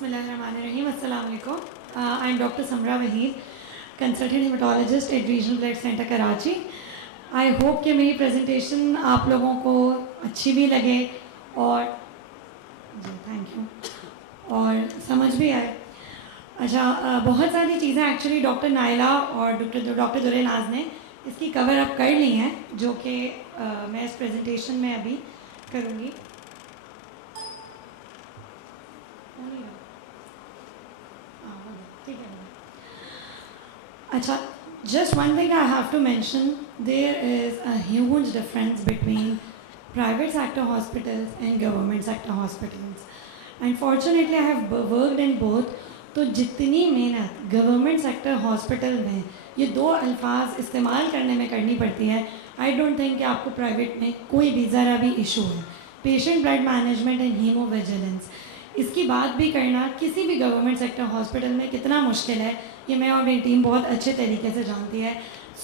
Bismillahirrahmanirrahim. Assalamu alaikum. I'm Dr. Samra Wahid, consultant hematologist at Regional Blood Center Karachi. I hope कि मेरी presentation आप लोगों को अच्छी भी लगे और जी थैंक यू और समझ भी आए. अच्छा, बहुत सारी चीज़ें एक्चुअली डॉक्टर नायला और डॉक्टर दुरे नाज ने इसकी कवर अप कर ली हैं, जो कि मैं इस प्रेजेंटेशन में अभी करूँगी. अच्छा, just one thing I have to mention, there is a huge difference between private sector hospitals and government sector hospitals. Unfortunately, I have worked in both. तो जितनी मेहनत गवर्नमेंट सेक्टर हॉस्पिटल में ये दो अल्फाज इस्तेमाल करने में करनी पड़ती है, आई डोंट थिंक कि आपको प्राइवेट में कोई भी ज़रा भी इशू है. Patient blood management and haemovigilance, इसकी बात भी करना किसी भी गवर्नमेंट सेक्टर हॉस्पिटल में कितना मुश्किल है, ये मैं और मेरी टीम बहुत अच्छे तरीके से जानती है.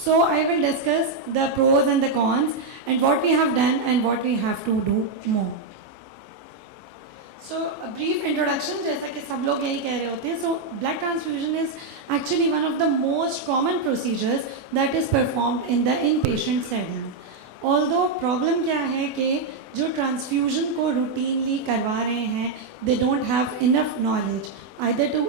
So I will discuss the pros and the cons and what we have done and what we have to do more. So brief introduction, जैसा कि सब लोग यही कह रहे होते हैं. So blood transfusion is actually one of the most common procedures that is performed in the inpatient setting. Although problem क्या है कि जो ट्रांसफ्यूजन को रूटीनली करवा रहे हैं, they don't have enough knowledge either to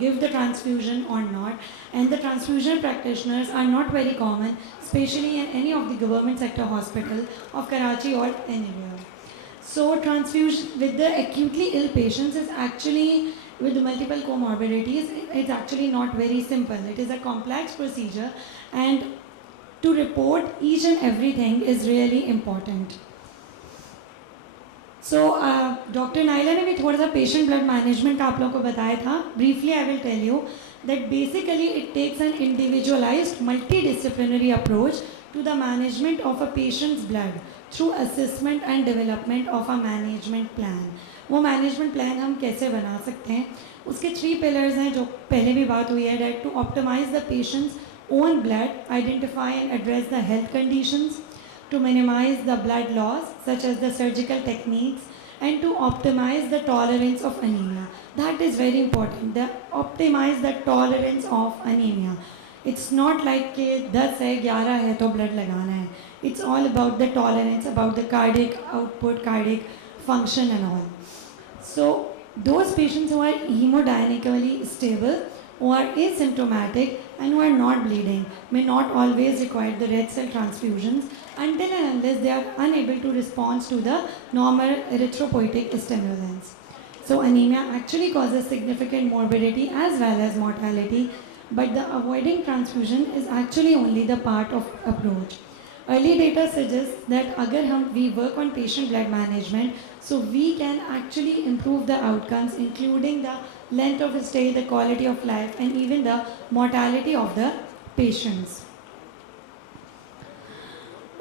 give the transfusion or not, and the transfusion practitioners are not very common, especially in any of the government sector hospital of Karachi or anywhere. So transfusion with the acutely ill patients is actually, with the multiple comorbidities, it's actually not very simple. It is a complex procedure, and to report each and everything is really important. So doctor Naila ने भी थोड़ा सा patient blood management आप लोगों को बताया था. Briefly I will tell you that basically it takes an individualised multidisciplinary approach to the management of a patient's blood through assessment and development of a management plan. वो management plan हम कैसे बना सकते हैं, उसके 3 पिलर्स हैं जो पहले भी बात हुई है. That to optimise the patient's own blood, identify and address the health conditions, to minimize the blood loss such as the surgical techniques, and to optimize the tolerance of anemia. That is very important. Optimize the tolerance of anemia. It's not like कि 10 है 11 है तो blood लगाना है. It's all about the tolerance, about the cardiac output, cardiac function and all. So those patients who are hemodynamically stable, who are asymptomatic and who are not bleeding may not always require the red cell transfusions until and unless they are unable to respond to the normal erythropoietic stimulants. So anemia actually causes significant morbidity as well as mortality, but the avoiding transfusion is actually only the part of approach. Early data suggests that agar we work on patient blood management, so we can actually improve the outcomes, including the length of stay, the quality of life, and even the mortality of the patients.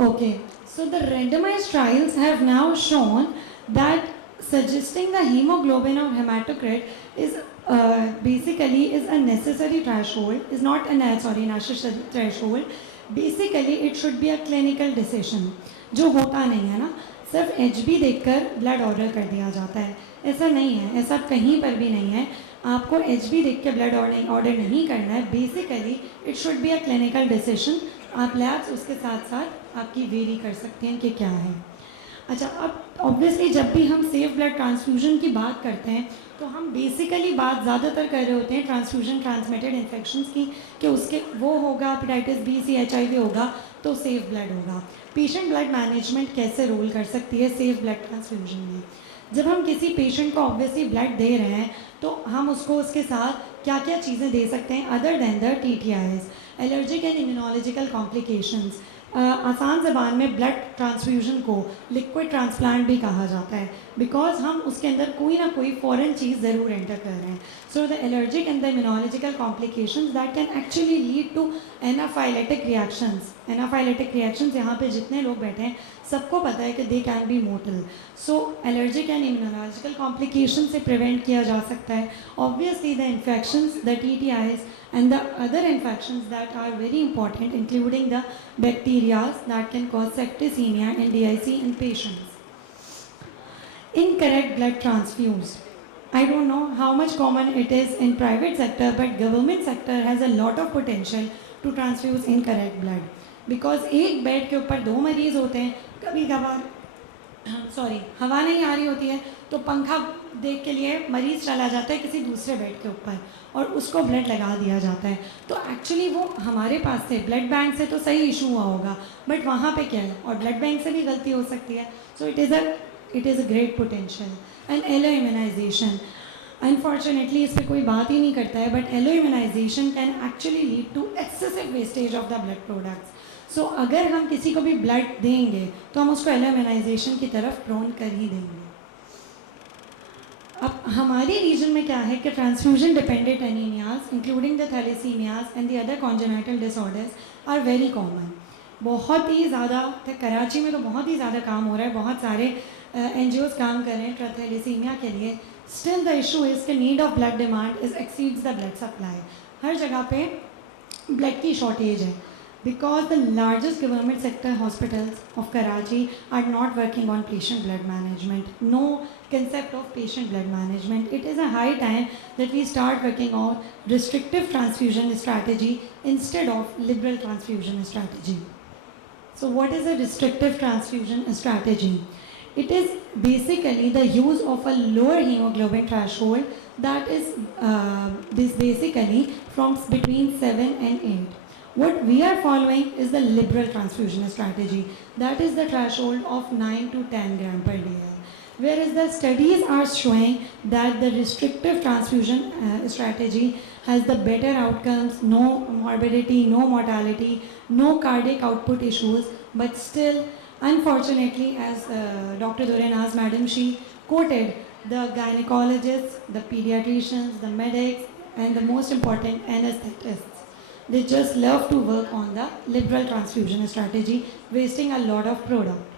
Okay, so the randomized trials have now shown that suggesting the hemoglobin of hematocrit is basically is a necessary threshold, is not a necessary threshold. Basically it should be a clinical decision, जो होता नहीं है ना. सिर्फ HB देखकर blood order कर दिया जाता है, ऐसा नहीं है, ऐसा कहीं पर भी नहीं है. आपको HB देख के ब्लड ऑर्डर नहीं करना है. Basically it should be a clinical decision. आप लैब्स उसके साथ साथ आपकी वेरी कर सकते हैं कि क्या है. अच्छा, अब ऑब्वियसली जब भी हम सेफ ब्लड ट्रांसफ्यूजन की बात करते हैं तो हम बेसिकली बात ज़्यादातर कर रहे होते हैं ट्रांसफ्यूजन ट्रांसमिटेड इन्फेक्शंस की, कि उसके वो होगा हेपेटाइटिस बी, सी, HIV होगा तो सेफ ब्लड होगा. पेशेंट ब्लड मैनेजमेंट कैसे रोल कर सकती है सेफ ब्लड ट्रांसफ्यूजन में? जब हम किसी पेशेंट को ऑब्वियसली ब्लड दे रहे हैं तो हम उसको उसके साथ क्या क्या चीज़ें दे सकते हैं other than the TTIs, allergic and immunological complications. आसान ज़बान में ब्लड ट्रांसफ्यूजन को लिक्विड ट्रांसप्लांट भी कहा जाता है, बिकॉज हम उसके अंदर कोई ना कोई फॉरेन चीज़ ज़रूर एंटर कर रहे हैं. So the allergic and the immunological complications that can actually lead to anaphylactic reactions. Anaphylactic reactions यहाँ पे जितने लोग बैठे हैं सबको पता है कि they can be mortal. So allergic and immunological complication से प्रिवेंट किया जा सकता है. Obviously the infections, the TTIs and the other infections that are very important, including the bacteria that can cause septicemia and DIC in patients. Incorrect blood transfuse. I don't know how much common it is in private sector, but government sector has a lot of potential to transfuse incorrect blood. Because एक बेड के ऊपर दो मरीज होते हैं, कभी कभार सॉरी हवा नहीं आ रही होती है तो पंखा देख के लिए मरीज़ चला जाता है किसी दूसरे बेड के ऊपर और उसको ब्लड लगा दिया जाता है। तो एक्चुअली वो हमारे पास से ब्लड बैंक से तो सही इशू हुआ होगा, बट वहाँ पे क्या है, और ब्लड बैंक से भी गलती हो सकती है। So it is a great potential. And alloimmunisation, unfortunately इस पर कोई बात ही नहीं करता है, but alloimmunisation can actually lead to excessive wastage of the blood products. So अगर हम किसी को भी ब्लड देंगे तो हम उसको एलो इम्यूनाइजेशन की तरफ प्रोन कर ही देंगे। अब हमारे रीजन में क्या है कि transfusion dependent anaemias including the thalassaemias and the other congenital disorders are very common. बहुत ही ज़्यादा, कराची में तो बहुत ही ज़्यादा काम हो रहा है, बहुत सारे NGOs काम कर रहे हैं थैलेसीमिया के लिए। स्टिल द इशू इज़ कि need of blood demand is exceeds the blood supply. हर जगह पे ब्लड की शॉर्टेज है because the largest government sector hospitals of Karachi are not working on patient blood management. No concept of patient blood management. It is a high time that we start working on restrictive transfusion strategy instead of liberal transfusion strategy. So what is a restrictive transfusion strategy? It is basically the use of a lower hemoglobin threshold that is basically from between 7 and 8. What we are following is the liberal transfusion strategy. That is the threshold of 9 to 10 gram per dl. Whereas the studies are showing that the restrictive transfusion strategy has the better outcomes, no morbidity, no mortality, no cardiac output issues, but still, unfortunately, as Dr. Durenaz madam, she quoted the gynecologists, the pediatricians, the medics, and the most important, anesthetists. They just love to work on the liberal transfusion strategy, wasting a lot of product.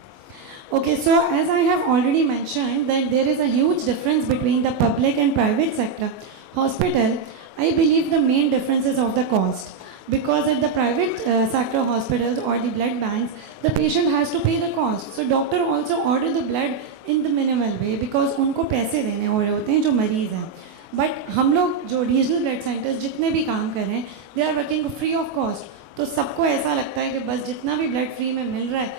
Okay, so as I have already mentioned that there is a huge difference between the public and private sector hospital. I believe the main difference is of the cost. Because at the private sector hospitals or the blood banks, the patient has to pay the cost. So doctor also order the blood in the minimal way because उनको पैसे देने हो रहे होते हैं जो मरीज़ हैं। बट हम लोग जो रीजनल ब्लड सेंटर्स जितने भी काम कर रहे हैं, they are working free of cost. तो सबको ऐसा लगता है कि बस जितना भी ब्लड फ्री में मिल रहा है,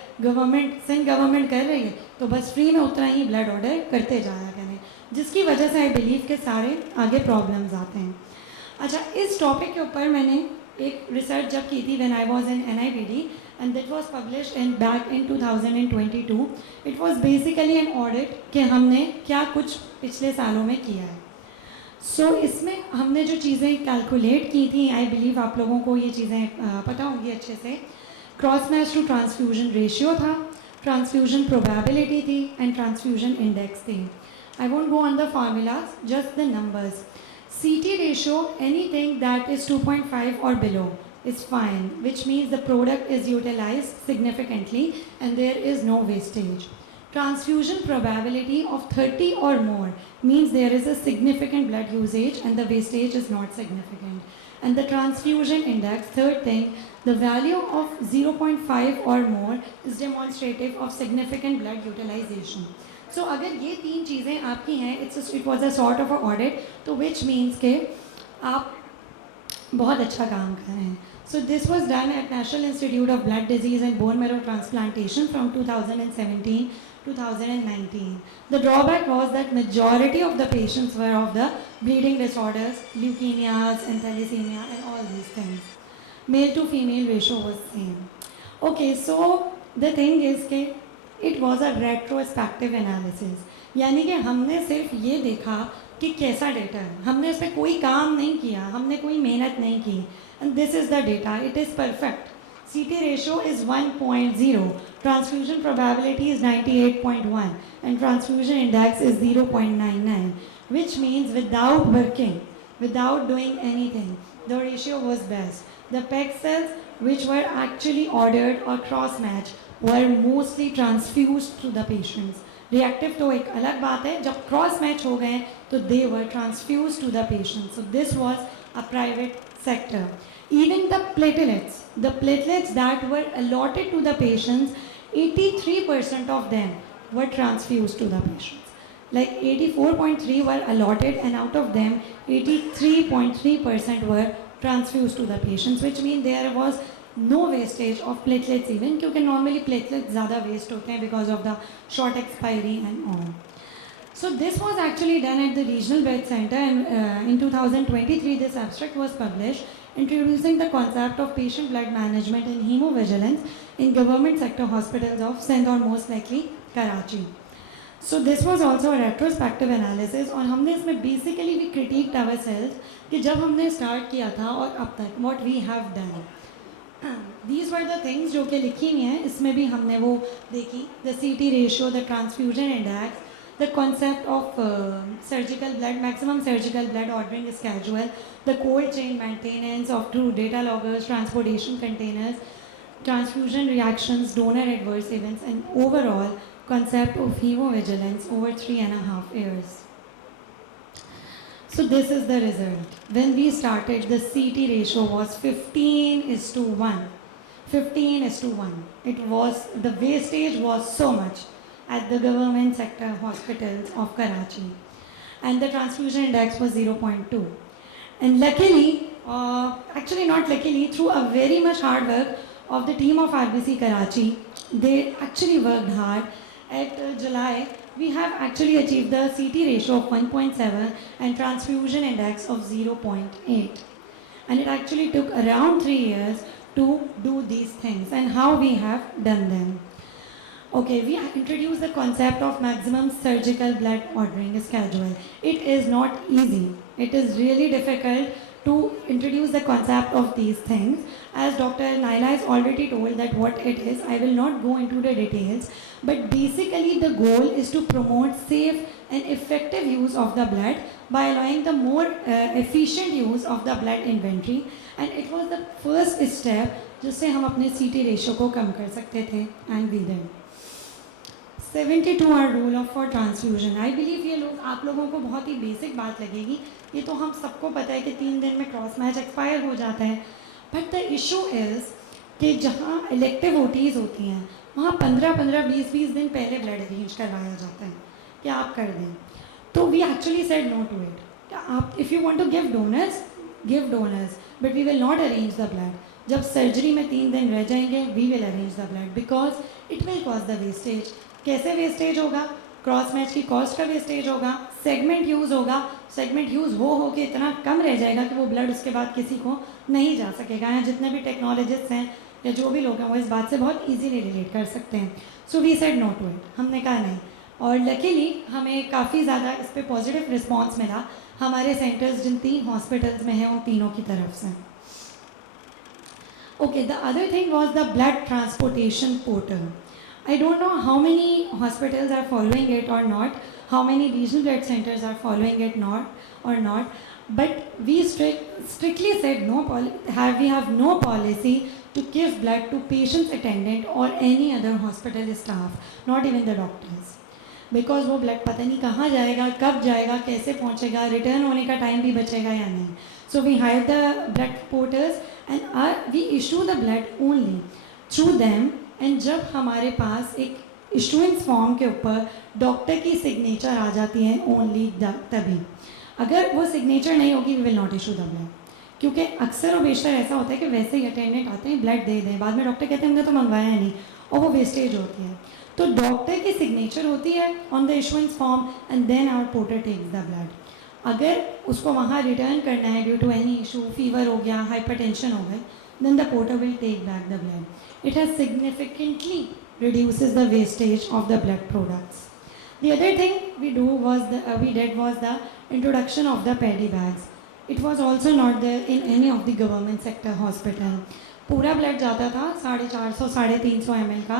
सिंध गवर्नमेंट कर रही है, तो बस फ्री में उतना ही ब्लड ऑर्डर करते जाया करें, जिसकी वजह से आई बिलीव के सारे आगे प्रॉब्लम्स आते हैं। अच्छा, इस टॉपिक के ऊपर मैंने एक रिसर्च जब की थी when I was in NIPD and that was published in back in 2022। It was basically an audit कि हमने क्या कुछ पिछले सालों में किया है। सो इसमें हमने जो चीज़ें कैलकुलेट की थी, आई बिलीव आप लोगों को ये चीज़ें पता होंगी अच्छे से। Cross match to transfusion ratio था, ट्रांसफ्यूजन प्रोबेबिलिटी थी एंड ट्रांसफ्यूजन इंडेक्स थी। I won't go on the formulas, just the numbers. CT ratio, anything that is 2.5 or below is fine, which means the product is utilized significantly and there is no wastage. Transfusion probability of 30 or more means there is a significant blood usage and the wastage is not significant. And the transfusion index, third thing, the value of 0.5 or more is demonstrative of significant blood utilization. So अगर ये तीन चीज़ें आपकी हैं, it was a sort of a audit, तो which means के आप बहुत अच्छा काम कर रहे हैं। So this was done at National Institute of Blood Disease and Bone Marrow Transplantation from 2017 2019. The drawback was that majority of the patients were of the bleeding disorders, leukemias and thalassemia and all these things. Male to female ratio was same. Okay, so the thing is कि it was a retrospective analysis, यानी कि हमने सिर्फ ये देखा कि कैसा डेटा है, हमने इस पर कोई काम नहीं किया, हमने कोई मेहनत नहीं की, and this is the data, it is perfect. CT ratio is 1.0, transfusion probability is 98.1 and transfusion index is 0.99, which means without working, without doing anything, the ratio was best. The PEG cells which were actually ordered or cross-matched were mostly transfused to the patients. Reactive तो एक अलग बात है, जब cross match हो गए तो they were transfused to the patients. So this was a private sector. Even the platelets that were allotted to the patients, 83% of them were transfused to the patients. Like 84.3 were allotted, and out of them 83.3% were transfused to the patients, which means there was no wastage of platelets even, क्योंकि normally platelets ज़्यादा waste होते हैं because of the short expiry and all. So this was actually done at the Regional Blood Center, and in 2023 this abstract was published introducing the concept of patient blood management and hemovigilance in government sector hospitals of Sindh or most likely Karachi. So this was also a retrospective analysis, और हमने इसमें basically we critiqued ourselves कि जब हमने start किया था और अब तक what we have done. These were the things जो कि लिखी हुई हैं, इसमें भी हमने वो देखी, the CT ratio, the transfusion index, the concept of surgical blood, maximum surgical blood ordering schedule, the cold chain maintenance of true data loggers, transportation containers, transfusion reactions, donor adverse events, and overall concept of hemovigilance over 3.5 years. So this is the result. When we started, the CT ratio was 15:1. 15:1. It was, the wastage was so much at the government sector hospitals of Karachi. And the transfusion index was 0.2. And luckily, actually not luckily, through a very much hard work of the team of RBC Karachi, they actually worked hard. At July, we have actually achieved the CT ratio of 1.7 and transfusion index of 0.8. And it actually took around 3 years to do these things, and how we have done them. Okay, we introduced the concept of maximum surgical blood ordering schedule. It is not easy. It is really difficult to introduce the concept of these things. As Dr. Naila has already told that what it is, I will not go into the details. But basically the goal is to promote safe and effective use of the blood by allowing the more efficient use of the blood inventory. And it was the first step जिससे हम अपने CT ratio को कम कर सकते थे, and we did. 72 hour rule of for transfusion. I believe ये लोग, आप लोगों को बहुत ही बेसिक बात लगेगी, ये तो हम सबको पता है कि 3 दिन में क्रॉस मैच एक्सपायर हो जाता है. बट द इशू इज़ कि जहाँ इलेक्टिव ओटीज़ होती हैं वहाँ 15-15, 20-20 दिन पहले ब्लड अरेंज करवाया जाता है कि आप कर दें. तो we actually said no to it. आप if you want to give donors but we will not arrange the blood. जब सर्जरी में 3 दिन रह जाएंगे we will arrange the blood because it will cause the wastage. कैसे wastage होगा? Cross match की cost का वेस्टेज होगा, सेगमेंट यूज़ होगा, सेगमेंट यूज़ हो के इतना कम रह जाएगा कि वो ब्लड उसके बाद किसी को नहीं जा सकेगा. या जितने भी टेक्नोलॉजिस्ट हैं या जो भी लोग हैं वो इस बात से बहुत इजीली रिलेट कर सकते हैं. So we said no to it. हमने कहा नहीं, और लकीली हमें काफ़ी ज़्यादा इस पर पॉजिटिव रिस्पॉन्स मिला हमारे सेंटर्स जिन 3 हॉस्पिटल्स में हैं उन तीनों की तरफ से. Okay, the other thing was the blood transportation portal. I don't know how many hospitals are following it or not, how many regional blood centers are following it or not, but we strictly said no. We have no policy to give blood to patient's attendant or any other hospital staff, not even the doctors, because वो blood पता नहीं कहाँ जाएगा, कब जाएगा, कैसे पहुँचेगा, रिटर्न होने का टाइम भी बचेगा या नहीं. So we hired the blood porters and we issue the blood only through them. And जब हमारे पास एक इशुएंस फॉर्म के ऊपर डॉक्टर की सिग्नेचर आ जाती है ओनली तभी. अगर वो सिग्नेचर नहीं होगी we will not issue the blood. क्योंकि अक्सर और बेशतर ऐसा होता है कि वैसे ही अटेंडेंट आते हैं ब्लड दे दें, बाद में डॉक्टर कहते हैं हमने तो मंगवाया नहीं, और वो वेस्टेज होती है. तो डॉक्टर की सिग्नेचर होती है on the issuance form and then our porter takes the blood. अगर उसको वहाँ रिटर्न करना है due to any issue, fever हो गया, हाइपरटेंशन हो गई, then the porter will take back the blood. It has significantly reduces the wastage of the blood products. The other thing we did was the introduction of the paddy bags. It was also not there in any of the government sector hospital. पूरा ब्लड जाता था 450-350 ml का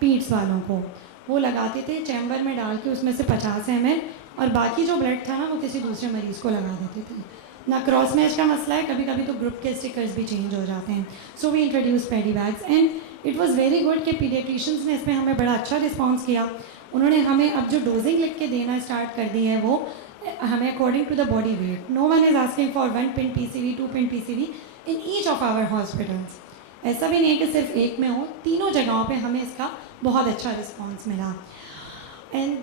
पीट्स वालों को, वो लगाते थे चैम्बर में डाल के, उसमें से 50 ml, और बाकी जो ब्लड था ना वो किसी दूसरे मरीज़ को लगा देते थे. ना क्रॉस मैच का मसला है, कभी कभी तो ग्रुप के स्टिकर्स भी चेंज हो जाते हैं. So we introduce paedi bags and it was very good कि पीडियाट्रिशियंस ने इसमें हमें बड़ा अच्छा रिस्पांस किया. उन्होंने हमें अब जो डोजिंग लिख के देना स्टार्ट कर दी है वो हमें according to the body weight. No one is asking for 1 pint PCV, 2 pint PCV in each of our hospitals. ऐसा भी नहीं है कि सिर्फ एक में हो, तीनों जगहों पे हमें इसका बहुत अच्छा रिस्पांस मिला. And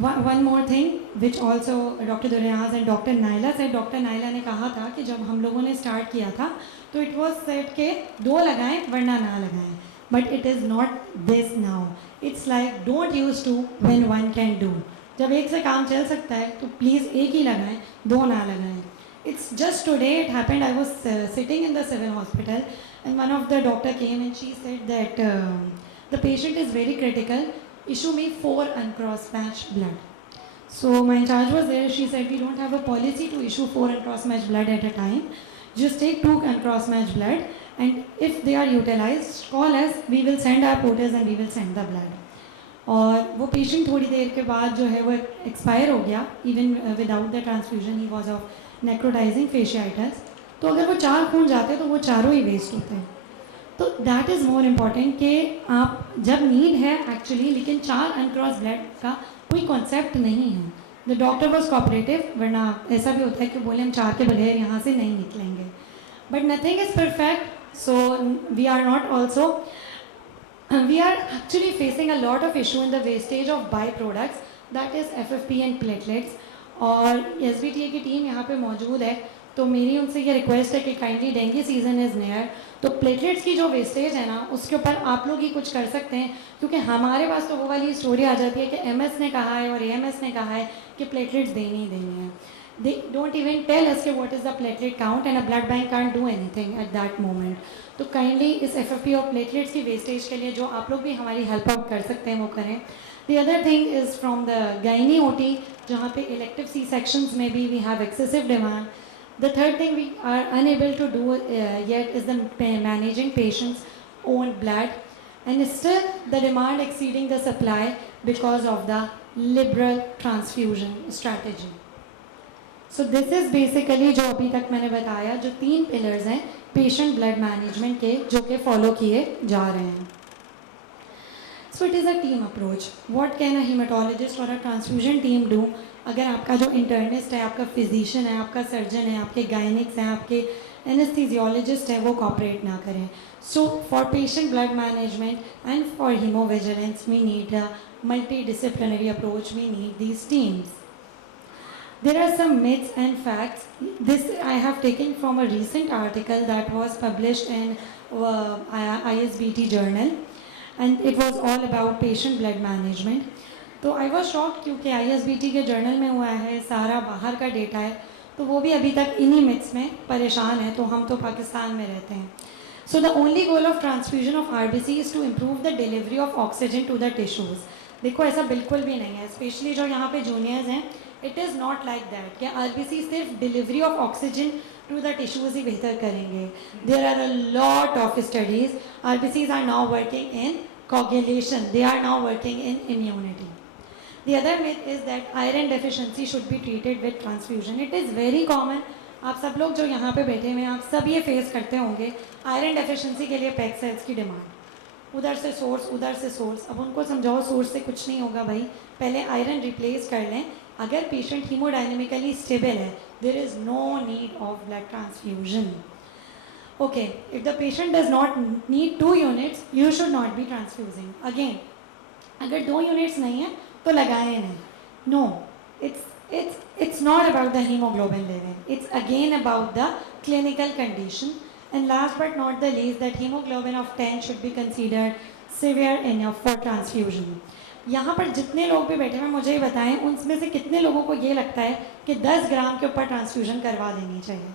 one more thing which also Dr. Durayaz and Dr. Naila said, Dr. Naila ने कहा था कि जब हम लोगों ने स्टार्ट किया था तो it was said के 2 लगाएं वरना ना लगाएं, but it is not this now. It's like don't use 2 when one can do. जब एक से काम चल सकता है तो प्लीज़ एक ही लगाएं, 2 ना लगाएं. It's just today it happened. I was sitting in the civil hospital and one of the doctor came and she said that the patient is very critical. Issue me 4 uncross match blood. So my charge was there. She said we don't have a policy to issue 4 uncross match blood at a time. Just take 2 uncross match blood, and if they are utilized, call us. We will send our porters and we will send the blood. और वो पेशेंट थोड़ी देर के बाद जो है वो expire हो गया, even without the transfusion he was of necrotising fasciitis. तो अगर वो 4 खून जाते तो वो चारों ही वेस्ट होते हैं. तो दैट इज़ मोर इम्पॉर्टेंट कि आप जब नीड है एक्चुअली, लेकिन 4 अनक्रॉस ब्लड का कोई कॉन्सेप्ट नहीं है. द डॉक्टर वॉज कोऑपरेटिव, वरना ऐसा भी होता है कि बोले हम 4 के बगैर यहाँ से नहीं निकलेंगे. But nothing is perfect, so we are not also we are actually facing a lot of issue in the wastage of byproducts, that is FFP and platelets. और SBTA की टीम यहाँ पे मौजूद है, तो मेरी उनसे ये रिक्वेस्ट है कि kindly dengue season is near, तो प्लेटलेट्स की जो वेस्टेज है ना उसके ऊपर आप लोग ही कुछ कर सकते हैं, क्योंकि हमारे पास तो वो वाली स्टोरी आ जाती है कि MS ने कहा है और AMS ने कहा है कि प्लेटलेट्स देनी ही देनी है. They don't even tell us कि what is the platelet count, and a blood bank can't do anything at that moment. तो काइंडली इस FFP और प्लेटलेट्स की वेस्टेज के लिए जो आप लोग भी हमारी हेल्प आउट कर सकते हैं वो करें. The other thing is from the gynae OT, जहाँ पे elective C-sections में भी we have excessive demand. The third thing we are unable to do yet is the managing patients' own blood, and still the demand exceeding the supply because of the liberal transfusion strategy. So this is basically जो अभी तक मैंने बताया, जो 3 pillars हैं patient blood management के, जो कि फॉलो किए जा रहे हैं. So it is a team approach. What can a haematologist और अ ट्रांसफ्यूजन टीम डू? अगर आपका जो इंटर्निस्ट है, आपका फिजिशियन है, आपका सर्जन है, आपके गायनिक्स हैं, आपके एनेस्थीजियोलॉजिस्ट हैं, वो कॉपरेट ना करें. So for patient blood management and for haemovigilance we need a multidisciplinary approach. We need these teams. There are some myths and facts. This I have taken from a recent article that was published in ISBT journal, and it was all about patient blood management. तो I was shocked क्योंकि ISBT के जर्नल में हुआ है, सारा बाहर का डेटा है, तो वो भी अभी तक इन्हीं myths में परेशान है. तो हम तो पाकिस्तान में रहते हैं. So the only goal of transfusion of RBC is to improve the delivery of oxygen to the tissues. देखो ऐसा बिल्कुल भी नहीं है, स्पेशली जो यहाँ पे जूनियर्स हैं. It is not like that कि RBC सिर्फ delivery of oxygen to the tissues ही बेहतर करेंगे. There are a lot of studies. RBCs are now working in coagulation, they are now working in immunity. The other myth is that iron deficiency should be treated with transfusion. It is very common. आप सब लोग जो यहाँ पे बैठे हुए हैं, आप सब ये फेस करते होंगे आयरन डेफिशिएंसी के लिए पैक सेल्स की डिमांड. उधर से सोर्स, उधर से सोर्स. अब उनको समझाओ सोर्स से कुछ नहीं होगा भाई, पहले आयरन रिप्लेस कर लें. अगर पेशेंट हीमोडायनेमिकली स्टेबल है, there is no need of blood transfusion. Okay, if the patient does not need 2 units, you should not be transfusing. Again, अगर 2 यूनिट्स नहीं है तो लगाए नहीं. No, it's not about the hemoglobin level. It's again about the clinical condition. And last but not the least, that hemoglobin of 10 should be considered severe enough for transfusion. यहाँ पर जितने लोग भी बैठे हैं मुझे ये बताएं, उनमें से कितने लोगों को ये लगता है कि 10 ग्राम के ऊपर ट्रांसफ्यूजन करवा देनी चाहिए?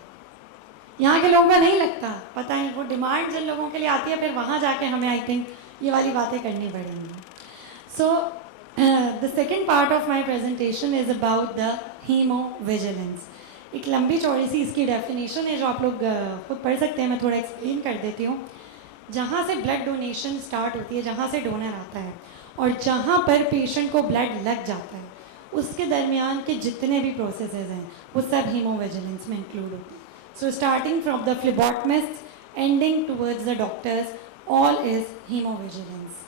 यहाँ के लोगों का नहीं लगता. पता है, वो डिमांड जिन लोगों के लिए आती है, फिर वहाँ जाके हमें आई थिंक ये वाली बातें करनी पड़ेंगी. So the second part of my presentation is about the haemovigilance. एक लंबी चौड़ी सी इसकी डेफिनेशन है जो आप लोग खुद पढ़ सकते हैं. मैं थोड़ा एक्सप्लेन कर देती हूँ. जहाँ से ब्लड डोनेशन स्टार्ट होती है, जहाँ से डोनर आता है और जहाँ पर पेशेंट को ब्लड लग जाता है, उसके दरमियान के जितने भी प्रोसेसेस हैं वो सब हीमोविजिलेंस में इंक्लूड होते हैं. So starting from the phlebotomist ending towards the doctors, all is haemovigilance.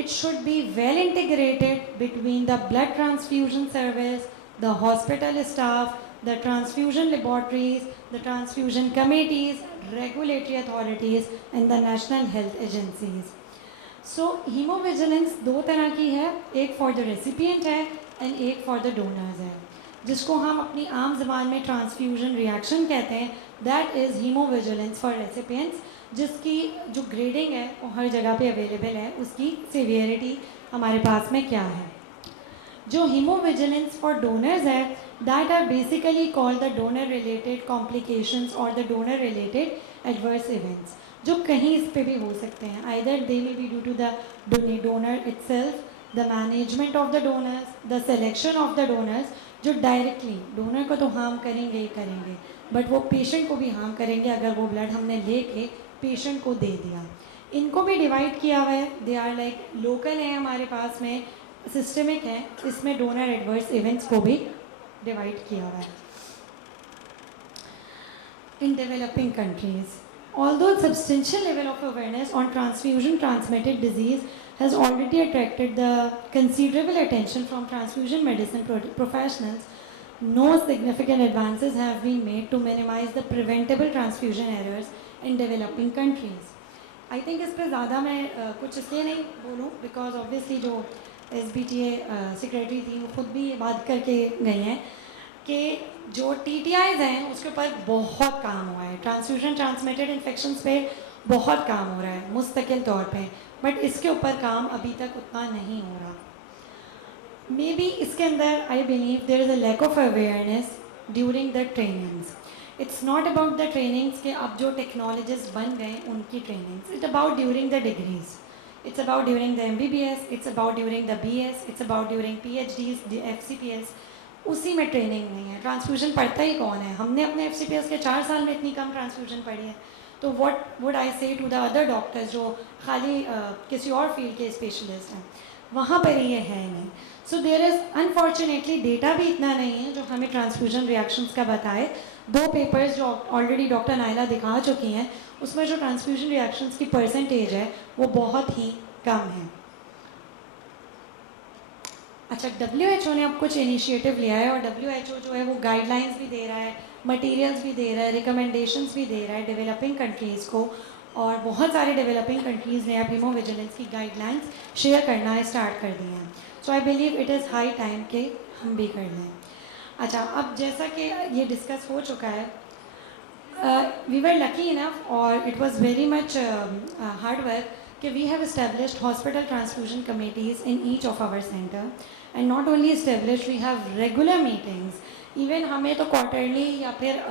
It should be well integrated between the blood transfusion service, the hospital staff, the transfusion laboratories, the transfusion committees, regulatory authorities, and the national health agencies. सो हीमोविजिलेंस दो तरह की है, एक for the recipient है एंड एक for the donors है, जिसको हम अपनी आम ज़बान में ट्रांसफ्यूजन रिएक्शन कहते हैं. दैट इज़ हीमोविजिलेंस फॉर रेसिपिएंट्स, जिसकी जो ग्रेडिंग है वो हर जगह पे अवेलेबल है, उसकी सीवियरिटी हमारे पास में क्या है. जो हीमोविजिलेंस फॉर डोनर्स है, that are basically called the donor related complications और the donor related adverse events, जो कहीं इस पे भी हो सकते हैं. Either they may be due to the donor itself, the management of the donors, the selection of the donors, जो डायरेक्टली डोनर को तो हार्म करेंगे ही करेंगे, बट वो पेशेंट को भी हार्म करेंगे अगर वो ब्लड हमने लेके पेशेंट को दे दिया. इनको भी डिवाइड किया हुआ है. दे आर लाइक लोकल है हमारे पास में, सिस्टमिक है, इसमें डोनर एडवर्स इवेंट्स को भी डिवाइड किया हुआ है. In developing countries, although substantial level of awareness on transfusion transmitted disease has already attracted the considerable attention from transfusion medicine professionals, no significant advances have been made to minimize the preventable transfusion errors in developing countries. I think इस पर ज़्यादा मैं कुछ इसलिए नहीं बोलूँ because obviously जो SBTA secretary थी वो खुद भी ये बात करके गई हैं कि जो TTIs हैं उसके ऊपर बहुत काम हुआ है. ट्रांसफ्यूजन ट्रांसमिटेड इन्फेक्शंस पे बहुत काम हो रहा है मुस्तकिल तौर पे, बट इसके ऊपर काम अभी तक उतना नहीं हो रहा. मे बी इसके अंदर I believe there is a lack of awareness during the trainings. It's not about the trainings के अब जो टेक्नोलॉजिस्ट बन गए उनकी trainings, it's about during the degrees, it's about during the MBBS, it's about during the BS, it's about during PhDs, the FCPS. उसी में ट्रेनिंग नहीं है. ट्रांसफ्यूजन पढ़ता ही कौन है? हमने अपने FCPS के 4 साल में इतनी कम ट्रांसफ्यूजन पढ़ी है. तो व्हाट वुड आई से टू द अदर डॉक्टर्स जो खाली किसी और फील्ड के स्पेशलिस्ट हैं, वहाँ पर ये है नहीं. So there is unfortunately data भी इतना नहीं है जो हमें ट्रांसफ्यूजन रिएक्शंस का बताए. 2 पेपर्स जो ऑलरेडी डॉक्टर नायला दिखा चुकी हैं, उसमें जो ट्रांसफ्यूजन रिएक्शंस की परसेंटेज है वो बहुत ही कम है. अच्छा, WHO ने अब कुछ इनिशिएटिव लिया है और WHO जो है वो गाइडलाइंस भी दे रहा है, मटेरियल्स भी दे रहा है, रिकमेंडेशंस भी दे रहा है डेवलपिंग कंट्रीज़ को, और बहुत सारे डेवलपिंग कंट्रीज़ ने अब हीमोविजिलेंस की गाइडलाइंस शेयर करना स्टार्ट कर दिए हैं. So I believe it is high time कि हम भी कर लें. अच्छा, अब जैसा कि ये डिस्कस हो चुका है, वी वर लकी इनफ और it was very much hard work कि we have established hospital transfusion committees in each of our center, and not only established, we have regular meetings. Even हमें तो quarterly या फिर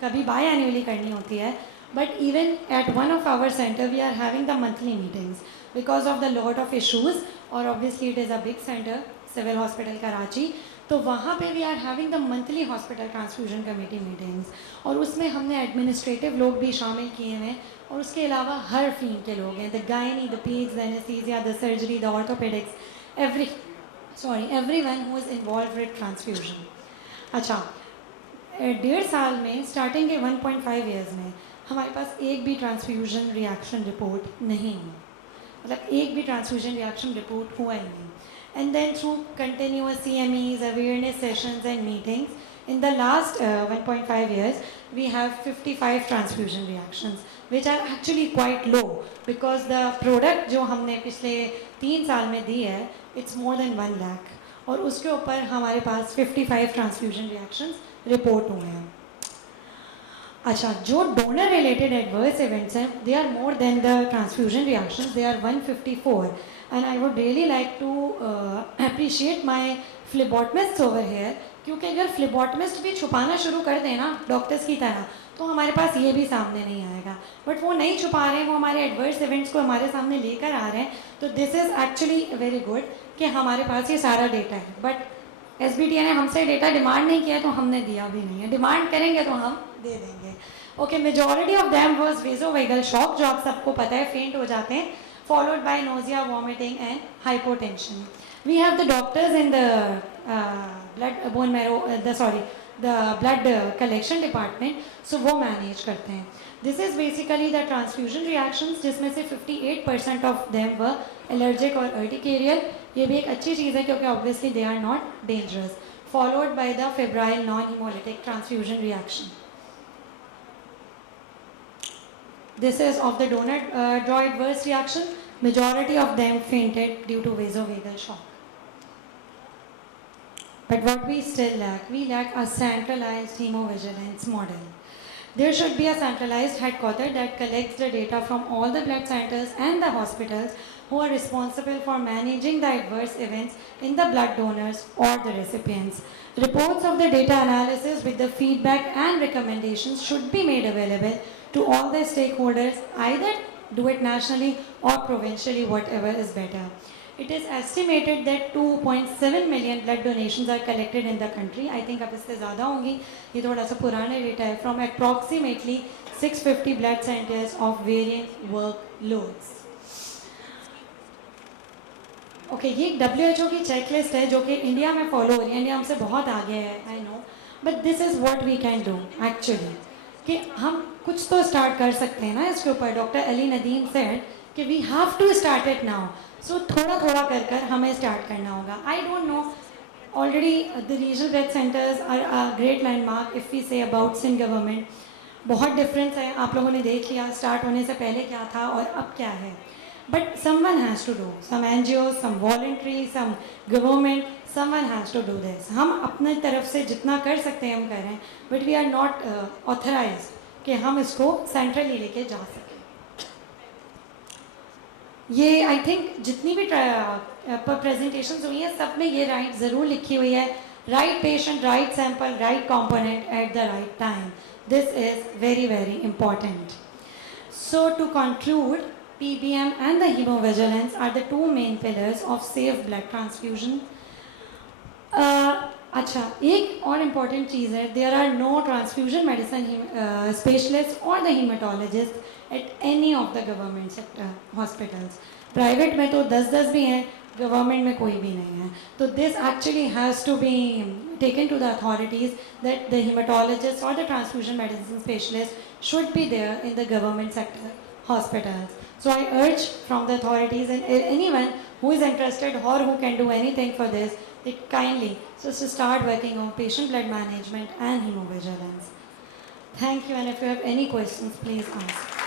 कभी biannually करनी होती है, but even at one of our center we are having the monthly meetings because of the lot of issues, और obviously it is a big center, civil hospital Karachi, तो वहाँ पे we are having the monthly hospital transfusion committee meetings, और उसमें हमने एडमिनिस्ट्रेटिव लोग भी शामिल किए हैं, और उसके अलावा हर फील्ड के लोग हैं, the gynae, the pads, the anaesthesia, the surgery, the orthopaedics, everyone who is involve with transfusion. अच्छा, 1.5 साल में स्टार्टिंग के 1.5 ईयर्स में हमारे पास एक भी ट्रांसफ्यूजन रिएक्शन रिपोर्ट नहीं हुई, मतलब एक भी ट्रांसफ्यूजन रिएक्शन रिपोर्ट हुआ ही नहीं. And then through continuous CMEs, awareness sessions and meetings, in the last 1.5 years, we have 55 transfusion reactions, which are actually quite low because the product जो हमने पिछले 3 साल में दी है, it's more than 1 lakh, और उसके ऊपर हमारे पास 55 transfusion reactions report हुए हैं. अच्छा, जो डोनर रिलेटेड एडवर्स इवेंट्स हैं, they are more than the transfusion reactions, they are 154. And I would really like to appreciate my phlebotomists over here, क्योंकि अगर फ्लेबॉटमिस्ट भी छुपाना शुरू कर दें ना डॉक्टर्स की तरह, तो हमारे पास ये भी सामने नहीं आएगा. बट वो नहीं छुपा रहे हैं, वो हमारे एडवर्स इवेंट्स को हमारे सामने लेकर आ रहे हैं. तो this is actually very good कि हमारे पास ये सारा डेटा है. बट SBTA ने हमसे डेटा डिमांड नहीं किया, तो हमने दिया भी नहीं है. डिमांड करेंगे तो हम दे देंगे. Okay, majority of them was vasovagal shock, जो आप सबको पता है, फेंट हो जाते हैं, followed by nausea, vomiting and hypotension. We have the doctors in the the blood collection department, so वो manage करते हैं. This is basically the transfusion reactions, जिसमें से 58% of them were allergic or urticarial. ये भी एक अच्छी चीज़ है क्योंकि obviously they are not dangerous. Followed by the febrile non-hemolytic transfusion reaction. This is of the donor draw adverse reaction. Majority of them fainted due to vasovagal shock. But what we still lack, we lack a centralized hemovigilance model. There should be a centralized headquarters that collects the data from all the blood centers and the hospitals who are responsible for managing the adverse events in the blood donors or the recipients. Reports of the data analysis with the feedback and recommendations should be made available to all the stakeholders, either do it nationally or provincially, whatever is better. It is estimated that 2.7 million blood donations are collected in the country. I think अब इससे ज़्यादा होंगी, ये थोड़ा सा पुराने डेटा है, from approximately 650 blood centers of varying workloads. Okay ये WHO की चेकलिस्ट है जो कि इंडिया में फॉलो हो रही है. इंडिया हमसे बहुत आगे है, I know, but this is what we can do actually, कि हम कुछ तो स्टार्ट कर सकते हैं ना इसके ऊपर. डॉक्टर अली नदीम सेड कि we have to start it now. So थोड़ा थोड़ा कर कर हमें स्टार्ट करना होगा. I don't know, already the regional blood centres are a great landmark if we say about Sindh government. बहुत डिफरेंस है, आप लोगों ने देख लिया स्टार्ट होने से पहले क्या था और अब क्या है. But someone has to do, some NGOs, some voluntary, some government, someone has to do this. हम अपने तरफ से जितना कर सकते हैं हम कर रहे हैं, but we are not authorized कि हम इसको सेंट्रली लेके जा सकें. ये आई थिंक जितनी भी प्रेजेंटेशंस हुई हैं सब में ये राइट ज़रूर लिखी हुई है. Right patient, right sample, right component at the right time. This is very very important. So to conclude, PBM and the hemovigilance are the two main pillars of safe blood transfusion. अच्छा, एक और important चीज़ है, there are no transfusion medicine specialist और the haematologist at any of the government sector hospitals. Private में तो 10-10 भी हैं, गवर्नमेंट में कोई भी नहीं है. तो this actually has to be taken to the authorities that the hematologist or the transfusion medicine specialist should be there in the government sector hospitals. So I urge from the authorities and anyone who is interested or who can do anything for this, it kindly just to start working on patient blood management and hemovigilance. Thank you, and if you have any questions, please ask.